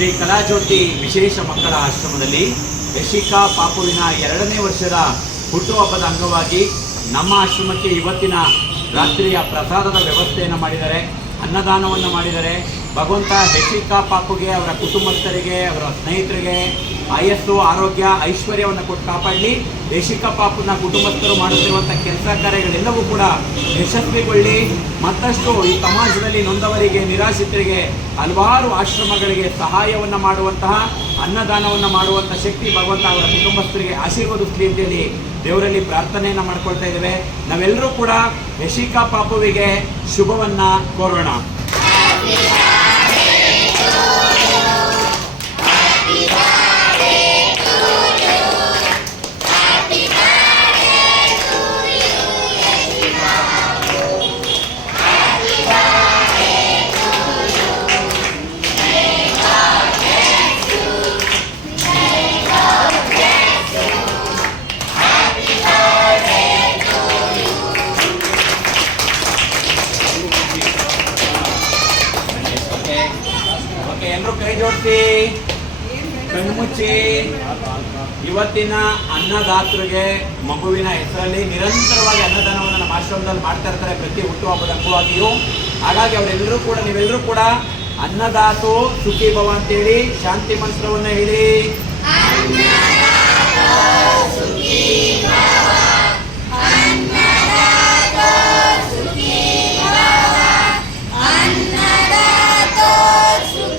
ಶ್ರೀ ಕಲಾಜ್ಯೋತಿ ವಿಶೇಷ ಮಕ್ಕಳ ಆಶ್ರಮದಲ್ಲಿ ಯಶಿಕಾ ಪಾಪುವಿನ ಎರಡನೇ ವರ್ಷದ ಹುಟ್ಟುಹಬ್ಬದ ಅಂಗವಾಗಿ ನಮ್ಮ ಆಶ್ರಮಕ್ಕೆ ಇವತ್ತಿನ ರಾತ್ರಿಯ ಪ್ರಸಾದದ ವ್ಯವಸ್ಥೆಯನ್ನು ಮಾಡಿದ್ದಾರೆ ಅನ್ನದಾನವನ್ನು ಮಾಡಿದ್ದಾರೆ ಭಗವಂತ ಯಶಿಕಾ ಪಾಪುಗೆ ಅವರ ಕುಟುಂಬಸ್ಥರಿಗೆ, ಅವರ ಸ್ನೇಹಿತರಿಗೆ, ಆಯಸ್ಸು, ಆರೋಗ್ಯ, ಐಶ್ವರ್ಯವನ್ನು ಕೊಟ್ಟು ಕಾಪಾಡಲಿ. ಯಶಿಕಾ ಪಾಪುನ ಕುಟುಂಬಸ್ಥರು ಮಾಡುತ್ತಿರುವಂಥ ಕೆಲಸ ಕಾರ್ಯಗಳೆಲ್ಲವೂ ಕೂಡ ಯಶಸ್ವಿಗೊಳ್ಳಿ. ಮತ್ತಷ್ಟು ಈ ಸಮಾಜದಲ್ಲಿ ನೊಂದವರಿಗೆ, ನಿರಾಶ್ರಿತರಿಗೆ, ಹಲವಾರು ಆಶ್ರಮಗಳಿಗೆ ಸಹಾಯವನ್ನು ಮಾಡುವಂತಹ, ಅನ್ನದಾನವನ್ನು ಮಾಡುವಂಥ ಶಕ್ತಿ ಭಗವಂತ ಅವರ ಕುಟುಂಬಸ್ಥರಿಗೆ ಆಶೀರ್ವದಿಸಲಿ ಅಂತೇಳಿ ದೇವರಲ್ಲಿ ಪ್ರಾರ್ಥನೆಯನ್ನು ಮಾಡ್ಕೊಳ್ತಾ ಇದ್ದೇವೆ. ನಾವೆಲ್ಲರೂ ಕೂಡ ಯಶಿಕಾ ಪಾಪುವಿಗೆ ಶುಭವನ್ನು ಕೋರೋಣ. ಓಕೆ ಎಲ್ಲರೂ ಕೈ ಜೋಡಿಸಿ? ಕಣ್ಮುಚ್ಚಿ ಇವತ್ತಿನ ಅನ್ನದಾತರಿಗೆ ಮಗುವಿನ ಹೆಸರಲ್ಲಿ ನಿರಂತರವಾಗಿ ಅನ್ನದಾನವನ್ನು ನಮ್ಮ ಆಶ್ರಮದಲ್ಲಿ ಮಾಡ್ತಾ ಇರ್ತಾರೆ ಪ್ರತಿ ಹುಟ್ಟುಹಬ್ಬದ ಅಂಗವಾಗಿಯೂ ಹಾಗಾಗಿ ಅವರೆಲ್ಲರೂ ಕೂಡ, ನೀವೆಲ್ಲರೂ ಕೂಡ ಅನ್ನದಾತು ಸುಖಿ ಭವ ಅಂತೇಳಿ ಶಾಂತಿ ಮಂತ್ರವನ್ನು ಹೇಳಿ.